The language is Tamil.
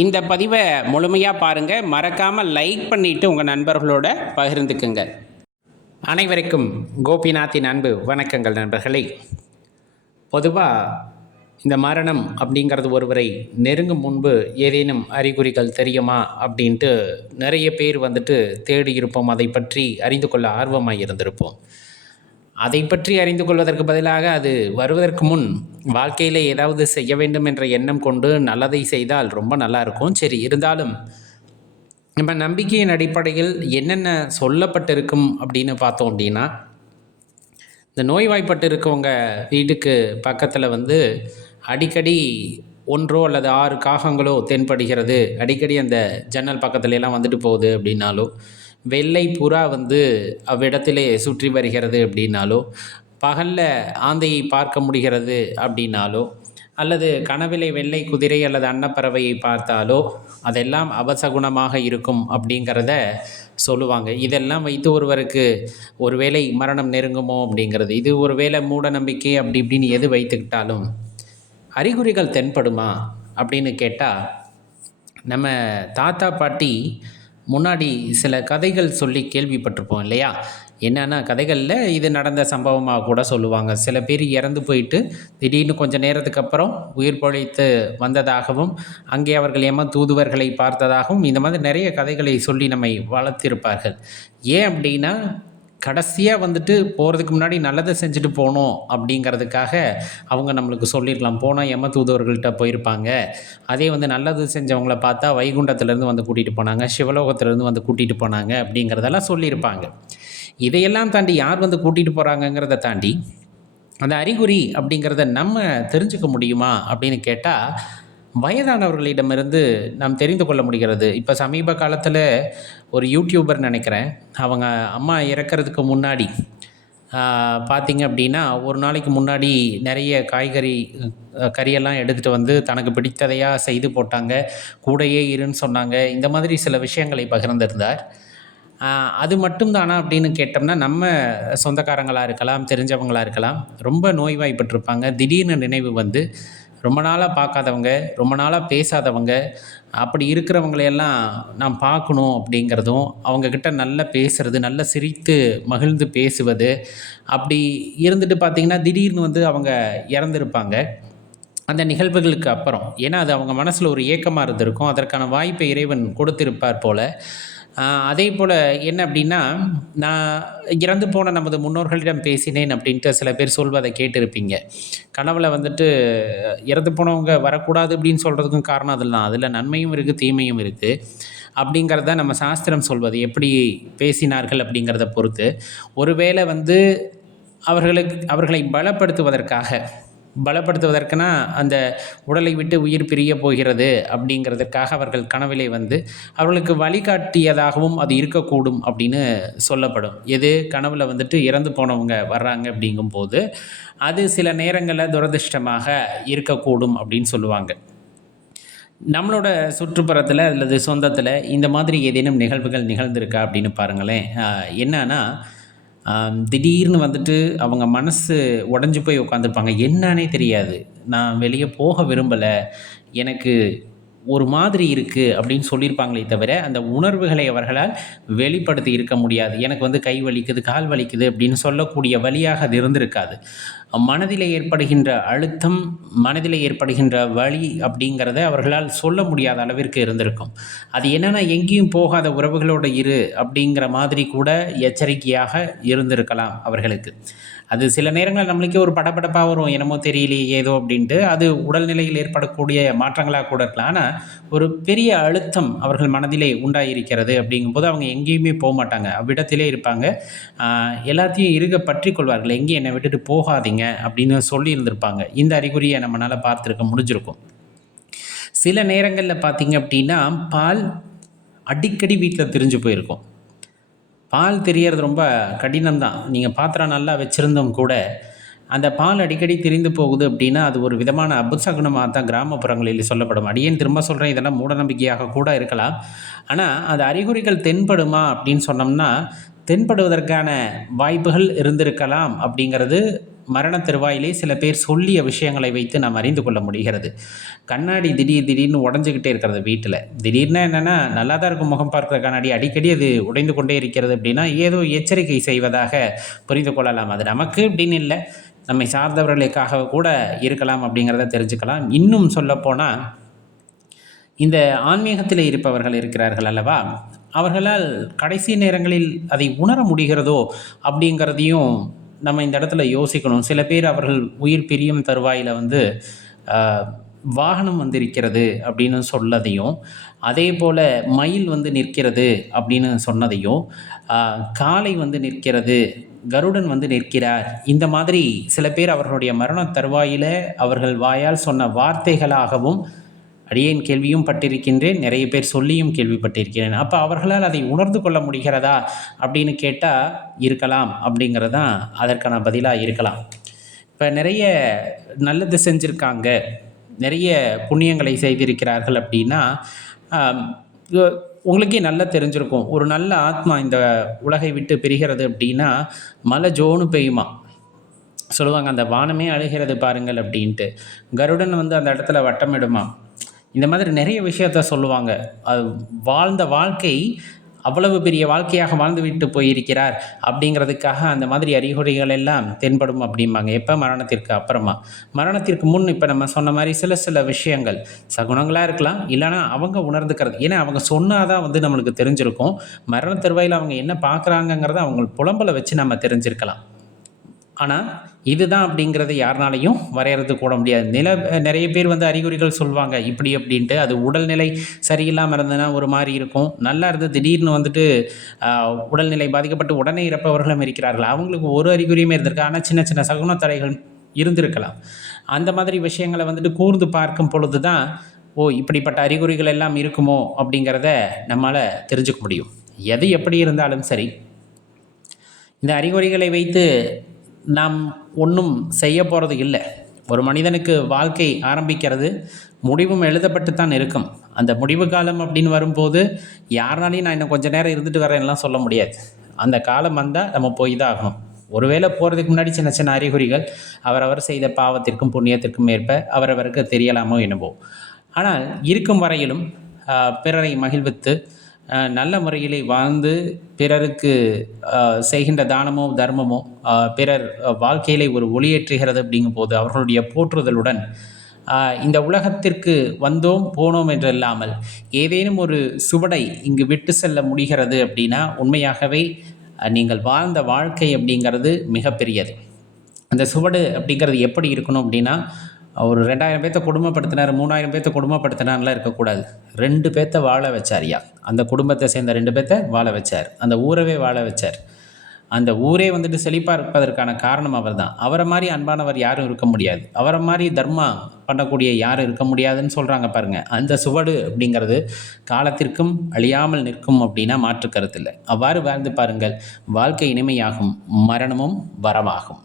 இந்த பதிவை முழுமையாக பாருங்கள். மறக்காமல் லைக் பண்ணிவிட்டு உங்கள் நண்பர்களோட பகிர்ந்துக்குங்க. அனைவருக்கும் கோபிநாத்தின் அன்பு வணக்கங்கள் நண்பர்களே. பொதுவாக இந்த மரணம் அப்படிங்கிறது ஒருவரை நெருங்கும் முன்பு ஏதேனும் அறிகுறிகள் தெரியுமா அப்படின்ட்டு நிறைய பேர் தேடி இருப்போம். அதை பற்றி அறிந்து கொள்ள ஆர்வமாக இருந்திருப்போம். அதை பற்றி அறிந்து கொள்வதற்கு பதிலாக அது வருவதற்கு முன் வாழ்க்கையில் ஏதாவது செய்ய வேண்டும் என்ற எண்ணம் கொண்டு நல்லதை செய்தால் ரொம்ப நல்லாயிருக்கும். சரி, இருந்தாலும் நம்ம நம்பிக்கையின் அடிப்படையில் என்னென்ன சொல்லப்பட்டிருக்கும் அப்படின்னு பார்த்தோம் அப்படின்னா, இந்த நோய்வாய்ப்பட்டு இருக்கவங்க வீட்டுக்கு பக்கத்தில் அடிக்கடி ஒன்றோ அல்லது 6 காகங்களோ தென்படுகிறது, அடிக்கடி அந்த ஜன்னல் பக்கத்துலலாம் வந்துட்டு போகுது அப்படின்னாலோ, வெள்ளை புறா அவ்விடத்திலே சுற்றி வருகிறது அப்படின்னாலோ, பகலில் ஆந்தையை பார்க்க முடிகிறது அப்படின்னாலோ, அல்லது கனவிலே வெள்ளை குதிரை அல்லது அன்னப்பறவையை பார்த்தாலோ அதெல்லாம் அபசகுணமாக இருக்கும் அப்படிங்கிறத சொல்லுவாங்க. இதெல்லாம் வைத்து ஒருவருக்கு ஒருவேளை மரணம் நெருங்குமோ அப்படிங்கிறது, இது ஒருவேளை மூட நம்பிக்கை அப்படி இப்படின்னு எது வைத்துக்கிட்டாலும் அறிகுறிகள் தென்படுமா அப்படின்னு கேட்டால், நம்ம தாத்தா பாட்டி முன்னாடி சில கதைகள் சொல்லி கேள்விப்பட்டிருப்போம் இல்லையா? என்னென்னா, கதைகளில் இது நடந்த சம்பவமாக கூட சொல்லுவாங்க. சில பேர் இறந்து போயிட்டு திடீர்னு கொஞ்சம் நேரத்துக்கு அப்புறம் உயிர் பிழைத்து வந்ததாகவும், அங்கே அவர்கள் தூதுவர்களை பார்த்ததாகவும், இந்த மாதிரி நிறைய கதைகளை சொல்லி நம்மை வளர்த்திருப்பார்கள். ஏன் அப்படின்னா, கடைசியாக போகிறதுக்கு முன்னாடி நல்லதை செஞ்சுட்டு போகணும் அப்படிங்கிறதுக்காக அவங்க நம்மளுக்கு சொல்லியிருக்கலாம். போனால் தூதுவர்கள்ட்ட போயிருப்பாங்க. அதே நல்லது செஞ்சவங்கள பார்த்தா வைகுண்டத்துலேருந்து கூட்டிகிட்டு போனாங்க, சிவலோகத்துலேருந்து கூட்டிகிட்டு போனாங்க அப்படிங்கிறதெல்லாம் சொல்லியிருப்பாங்க. இதையெல்லாம் தாண்டி யார் கூட்டிகிட்டு போகிறாங்கங்கிறத தாண்டி அந்த அறிகுறி அப்படிங்கிறத நம்ம தெரிஞ்சுக்க முடியுமா அப்படின்னு கேட்டால், வயதானவர்களிடமிருந்து நாம் தெரிந்து கொள்ள முடிகிறது. இப்போ சமீப காலத்தில் ஒரு யூடியூபர் நினைக்கிறேன், அவங்க அம்மா இறக்கிறதுக்கு முன்னாடி பார்த்திங்க அப்படின்னா, ஒரு நாளைக்கு முன்னாடி நிறைய கறியெல்லாம் எடுத்துகிட்டு தனக்கு பிடித்ததையாக செய்து போட்டாங்க. கூடையே இருன்னு சொன்னாங்க. இந்த மாதிரி சில விஷயங்களை பகிர்ந்திருந்தார். அது மட்டும்தானா அப்படின்னு கேட்டோம்னா, நம்ம சொந்தக்காரங்களாக இருக்கலாம், தெரிஞ்சவங்களாக இருக்கலாம், ரொம்ப நோய்வாய்ப்பட்டிருப்பாங்க. திடீர்னு நினைவு ரொம்ப நாளாக பார்க்காதவங்க, ரொம்ப நாளாக பேசாதவங்க, அப்படி இருக்கிறவங்களையெல்லாம் நாம் பார்க்கணும் அப்படிங்கிறதும், அவங்கக்கிட்ட நல்லா பேசுகிறது, நல்லா சிரித்து மகிழ்ந்து பேசுவது, அப்படி இருந்துட்டு பார்த்திங்கன்னா திடீர்னு அவங்க இறந்துருப்பாங்க. அந்த நிகழ்வுகளுக்கு அப்புறம், ஏன்னா அது அவங்க மனசில் ஒரு ஏக்கமாக இருந்திருக்கும். அதற்கான வாய்ப்பை இறைவன் கொடுத்திருப்பார் போல். அதே போல் என்ன அப்படின்னா, நான் இறந்து போன நமது முன்னோர்களிடம் பேசினேன் அப்படின்ட்டு சில பேர் சொல்வதை கேட்டிருப்பீங்க. கனவுல இறந்து போனவங்க வரக்கூடாது அப்படின்னு சொல்கிறதுக்கும் காரணம் அதெல்லாம், அதில் நன்மையும் இருக்குது, தீமையும் இருக்குது. அப்படிங்கிறத நம்ம சாஸ்திரம் சொல்வது, எப்படி பேசினார்கள் அப்படிங்கிறத பொறுத்து. ஒருவேளை அவர்களை பலப்படுத்துவதற்குனா அந்த உடலை விட்டு உயிர் பிரிய போகிறது அப்படிங்கிறதுக்காக அவர்கள் கனவிலே அவர்களுக்கு வழிகாட்டியதாகவும் அது இருக்கக்கூடும் அப்படின்னு சொல்லப்படும். எது கனவில் இறந்து போனவங்க வர்றாங்க அப்படிங்கும்போது அது சில நேரங்களில் துரதிர்ஷ்டமாக இருக்கக்கூடும் அப்படின்னு சொல்லுவாங்க. நம்மளோட சுற்றுப்புறத்தில் அல்லது சொந்தத்தில் இந்த மாதிரி ஏதேனும் நிகழ்வுகள் நிகழ்ந்திருக்கா அப்படின்னு பாருங்களேன். என்னன்னா, திடீர்னு அவங்க மனசு உடஞ்சி போய் உட்காந்துருப்பாங்க. என்னான்னே தெரியாது. நான் வெளியே போக விரும்பலை, எனக்கு ஒரு மாதிரி இருக்குது அப்படின்னு சொல்லியிருப்பாங்களே தவிர, அந்த உணர்வுகளை அவர்களால் வெளிப்படுத்தி இருக்க முடியாது. எனக்கு கை வலிக்குது, கால் வலிக்குது அப்படின்னு சொல்லக்கூடிய வழியாக அது இருந்திருக்காது. மனதில் ஏற்படுகின்ற அழுத்தம், மனதில் ஏற்படுகின்ற வலி அப்படிங்கிறத அவர்களால் சொல்ல முடியாத அளவிற்கு இருந்திருக்கும். அது என்னென்னா, எங்கேயும் போகாத உறவுகளோடு இரு அப்படிங்கிற மாதிரி கூட எச்சரிக்கையாக இருந்திருக்கலாம் அவர்களுக்கு. அது சில நேரங்களில் நம்மளுக்கே ஒரு படபடப்பாக வரும், என்னமோ தெரியலையே ஏதோ அப்படின்ட்டு. அது உடல்நிலையில் ஏற்படக்கூடிய மாற்றங்களாக கூட இருக்கலாம். ஆனால் ஒரு பெரிய அழுத்தம் அவர்கள் மனதிலே உண்டாயிருக்கிறது அப்படிங்கும்போது அவங்க எங்கேயுமே போக மாட்டாங்க, அவ்விடத்திலே இருப்பாங்க. எல்லாத்தையும் இறுக பற்றி கொள்வார்கள். எங்கேயும் என்னை விட்டுட்டு போகாதீங்க அப்படின்னு சொல்லியிருந்திருப்பாங்க. இந்த அறிகுறியை நம்மளால் பார்த்துருக்க முடிஞ்சிருக்கும். சில நேரங்களில் பார்த்திங்க அப்படின்னா, பால் அடிக்கடி வீட்டில் திரிஞ்சு போயிருக்கும். பால் தெரியறது ரொம்ப கடினம்தான். நீங்கள் பாத்திரம் நல்லா வச்சுருந்தும் கூட அந்த பால் அடிக்கடி திரிந்து போகுது அப்படின்னா, அது ஒரு விதமான அபசகுனமாக தான் கிராமப்புறங்களில் சொல்லப்படும். அடியேன் திரும்ப சொல்கிறேன், இதெல்லாம் மூடநம்பிக்கையாக கூட இருக்கலாம். ஆனால் அது அறிகுறிகள் தென்படுமா அப்படின்னு சொன்னோம்னா, தென்படுவதற்கான வாய்ப்புகள் இருந்திருக்கலாம் அப்படிங்கிறது மரண தருவாயிலே சில பேர் சொல்லிய விஷயங்களை வைத்து நாம் அறிந்து கொள்ள முடிகிறது. கண்ணாடி திடீர்னு உடஞ்சிக்கிட்டே இருக்கிறது வீட்டில். திடீர்னு என்னென்னா நல்லா தான் இருக்கும் முகம் பார்க்குற கண்ணாடி, அடிக்கடி அது உடைந்து கொண்டே இருக்கிறது அப்படின்னா ஏதோ எச்சரிக்கை செய்வதாக புரிந்து கொள்ளலாம். அது நமக்கு அப்படின்னு இல்லை, நம்மை சார்ந்தவர்களுக்காக கூட இருக்கலாம் அப்படிங்கிறத தெரிஞ்சுக்கலாம். இன்னும் சொல்லப்போனால் இந்த ஆன்மீகத்தில் இருப்பவர்கள் இருக்கிறார்கள் அல்லவா, அவர்களால் கடைசி நேரங்களில் அதை உணர முடிகிறதோ அப்படிங்கிறதையும் நம்ம இந்த இடத்துல யோசிக்கணும். சில பேர் அவர்கள் உயிர் பிரியும் தருவாயில் வாகனம் இருக்கிறது அப்படின்னு சொல்லதையும், அதே போல் மயில் நிற்கிறது அப்படின்னு சொன்னதையும், காளை நிற்கிறது, கருடன் நிற்கிறார், இந்த மாதிரி சில பேர் அவர்களுடைய மரண தருவாயில் அவர்கள் வாயால் சொன்ன வார்த்தைகளாகவும் அடியேன் கேள்வியும் பட்டிருக்கின்றேன், நிறைய பேர் சொல்லியும் கேள்விப்பட்டிருக்கிறேன். அப்போ அவர்களால் அதை உணர்ந்து கொள்ள முடிகிறதா அப்படின்னு கேட்டால் இருக்கலாம் அப்படிங்கிறது தான் அதற்கான பதிலாக இருக்கலாம். இப்போ நிறைய நல்லது செஞ்சுருக்காங்க, நிறைய புண்ணியங்களை செய்திருக்கிறார்கள் அப்படின்னா உங்களுக்கே நல்லா தெரிஞ்சிருக்கும். ஒரு நல்ல ஆத்மா இந்த உலகை விட்டு பிரிகிறது அப்படின்னா மழை ஜோனு பெய்யுமா சொல்லுவாங்க, அந்த வானமே அழுகிறது பாருங்கள் அப்படின்ட்டு. கருடன் அந்த இடத்துல வட்டமிடுமா, இந்த மாதிரி நிறைய விஷயத்த சொல்லுவாங்க. அது வாழ்ந்த வாழ்க்கை அவ்வளவு பெரிய வாழ்க்கையாக வாழ்ந்து விட்டு போயிருக்கிறார் அப்படிங்கிறதுக்காக அந்த மாதிரி அறிகுறிகள் எல்லாம் தென்படும் அப்படிம்பாங்க. எப்போ? மரணத்திற்கு அப்புறமா. மரணத்திற்கு முன் இப்போ நம்ம சொன்ன மாதிரி சில விஷயங்கள் சகுனங்களாக இருக்கலாம், இல்லைனா அவங்க உணர்ந்துக்கிறது. ஏன்னா அவங்க சொன்னாதான் நம்மளுக்கு தெரிஞ்சிருக்கும். மரண தருவாயில் அவங்க என்ன பார்க்குறாங்கங்கிறத அவங்க புலம்பலை வச்சு நம்ம தெரிஞ்சிருக்கலாம். ஆனால் இதுதான் அப்படிங்கிறது யாருனாலையும் வரையறது கூட முடியாது. நிறைய பேர் அறிகுறிகள் சொல்லுவாங்க இப்படி அப்படின்ட்டு. அது உடல்நிலை சரியில்லாமல் இருந்ததுன்னா ஒரு மாதிரி இருக்கும், நல்லா இருந்து திடீர்னு உடல்நிலை பாதிக்கப்பட்டு உடனே இறப்பவர்களும் இருக்கிறார்கள். அவங்களுக்கு ஒரு அறிகுறியுமே இருந்திருக்கு, ஆனால் சின்ன சின்ன சகுனத்தடைகள் இருந்திருக்கலாம். அந்த மாதிரி விஷயங்களை கூர்ந்து பார்க்கும் பொழுது தான் இப்படிப்பட்ட அறிகுறிகள் எல்லாம் இருக்குமோ அப்படிங்கிறத நம்மளால் தெரிஞ்சுக்க முடியும். எது எப்படி இருந்தாலும் சரி, இந்த அறிகுறிகளை வைத்து நாம் ஒன்றும் செய்ய போகிறது இல்லை. ஒரு மனிதனுக்கு வாழ்க்கை ஆரம்பிக்கிறது, முடிவும் எழுதப்பட்டு தான் இருக்கும். அந்த முடிவு காலம் அப்படின்னு வரும்போது யாருனாலையும் நான் இன்னும் கொஞ்சம் நேரம் இருந்துட்டு வரேன்லாம் சொல்ல முடியாது. அந்த காலம் வந்தால் நம்ம போய் தான் ஆகணும். ஒருவேளை போகிறதுக்கு முன்னாடி சின்ன சின்ன அறிகுறிகள் அவரவர் செய்த பாவத்திற்கும் புண்ணியத்திற்கும் ஏற்ப அவரவருக்கு தெரியலாமோ என்னவோ. ஆனால் இருக்கும் வரையிலும் பிறரை மகிழ்வித்து நல்ல முறையிலே வாழ்ந்து பிறருக்கு செய்கின்ற தானமோ தர்மமோ பிறர் வாழ்க்கையிலே ஒரு ஒளியேற்றுகிறது அப்படிங்கும்போது அவர்களுடைய போற்றுதலுடன் இந்த உலகத்திற்கு வந்தோம் போனோம் என்றில்லாமல் ஏதேனும் ஒரு சுவடை இங்கு விட்டு செல்ல முடிகிறது அப்படின்னா உண்மையாகவே நீங்கள் வாழ்ந்த வாழ்க்கை அப்படிங்கிறது மிகப்பெரியது. அந்த சுவடு அப்படிங்கிறது எப்படி இருக்கணும் அப்படின்னா, ஒரு 2000 பேர்த்த குடும்பப்படுத்தினார், 3000 பேர்த்த குடும்பப்படுத்தினார்லாம் இருக்கக்கூடாது. 2 பேர்த்த வாழ வச்சார்யா. அந்த குடும்பத்தை சேர்ந்த 2 பேர்த்த வாழ வச்சார். அந்த ஊரவே வாழ வச்சார். அந்த ஊரே செழிப்பாக இருப்பதற்கான காரணம் அவர் தான். அவரை மாதிரி அன்பானவர் யாரும் இருக்க முடியாது, அவரை மாதிரி தர்மா பண்ணக்கூடிய யாரும் இருக்க முடியாதுன்னு சொல்கிறாங்க பாருங்கள். அந்த சுவடு அப்படிங்கிறது காலத்திற்கும் அழியாமல் நிற்கும் அப்படின்னா மாற்று கருத்து இல்லை. அவ்வாறு வாழ்ந்து பாருங்கள், வாழ்க்கை இனிமையாகும், மரணமும் வரமாகும்.